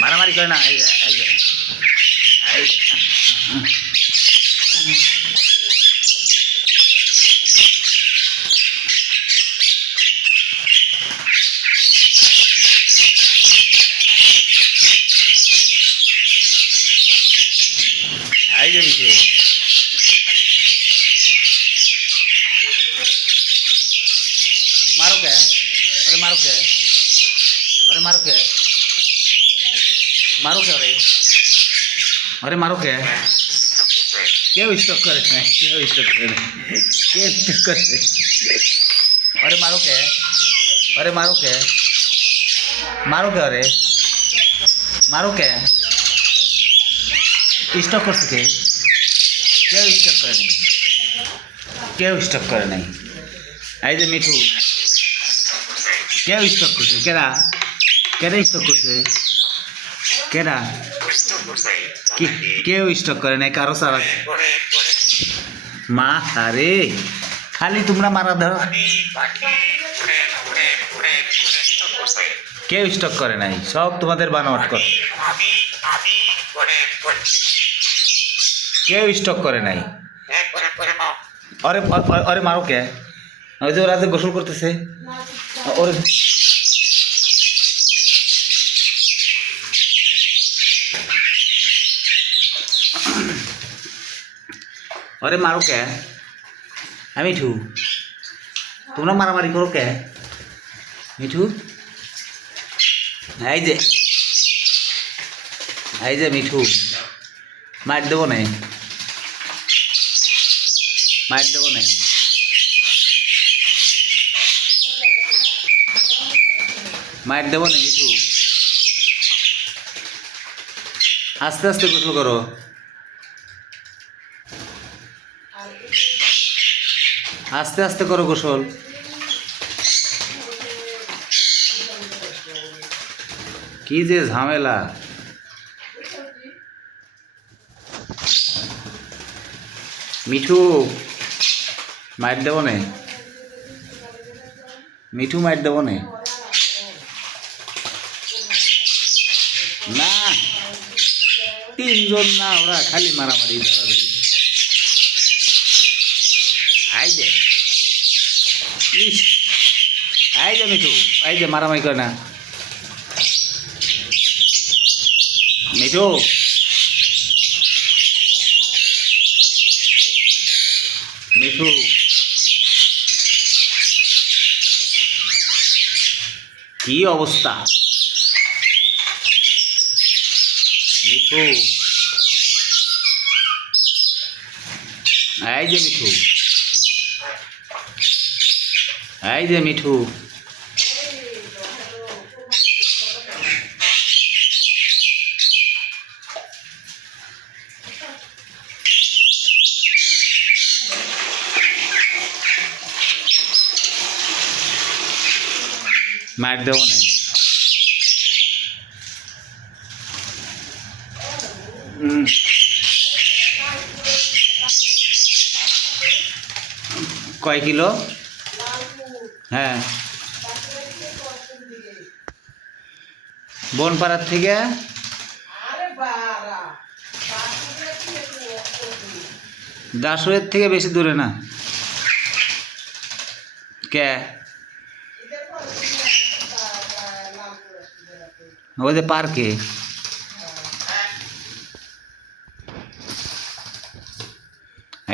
মারামারি করে না, মিঠু मारो क्या? अरे मारो क्या? अरे मारो क्या? मारो क्या? अरे मारो क्या? क्या स्टॉक करे? क्या स्टॉक करे? क्या स्टॉक करे? अरे मारो क्या? अरे मारो क्या? मारो क्या? अरे मारो क्या? स्टॉक कर सके? क्या स्टॉक करे नहीं? क्या स्टॉक करे नहीं? आई जे मिठू क्या स्टॉक करছে কেরা কেরা স্টক করছে কেরা কেউ স্টক করে নাই কারো সারা মা আরে খালি তোমরা মারা ধরো কেউ স্টক করে নাই সব তোমাদের বানোয়াট কর কেউ স্টক করে নাই अरे अरे मारो क्या ওই যে ওরা যে গোসল করতেছে ওরে अरे मारो क्या मिठू তোমরা মারামারি করো কে মিঠু এই যে মিঠু মার দেবো না মার দেবো না মার দেবো না মিঠু আস্তে আস্তে গোসল করো আস্তে আস্তে করো গোসল কি যে ঝামেলা মিঠু মার দেবো না মিঠু মার দেবো না না তিনজন না ওরা খালি মারামারি ধরাধরি আই যে মিঠু এই যে মারামারি করে না মিঠু মিঠু কি অবস্থা মিঠু এই যে মিঠু এই যে মিঠু মার দেবো না কয় কিলো হ্যাঁ বনপাড়ার থেকে দাসুরের থেকে বেশি দূরে না কে ওই যে পার্কে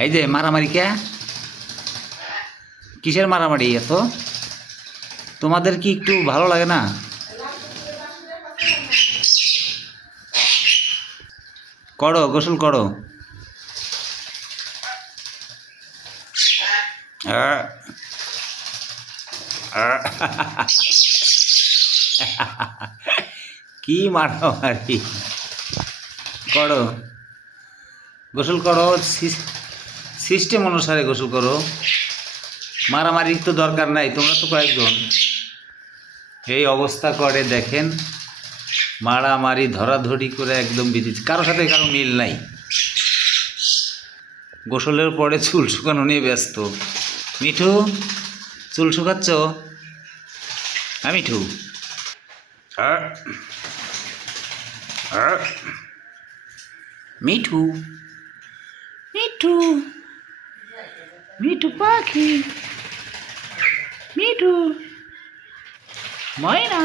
এই যে মারামারি কে কিসের মারামারি এত তোমাদের কি একটু ভালো লাগে না করো গোসল করো কি মারামারি করো গোসল করো সিস্টেম অনুসারে গোসল করো মারামারির তো দরকার নাই তোমরা তো কয়েকজন এই অবস্থা করে দেখেন মারামারি ধরাধরি করে একদম বিদিত কারোর সাথে কারো মিল নাই গোসলের পরে চুল শুকানো নিয়ে ব্যস্ত। মিঠু, চুল শুকাচ্ছ? হ্যাঁ মিঠু। মিঠু, মিঠু, মিঠু পাখি, মিঠু, ময়না।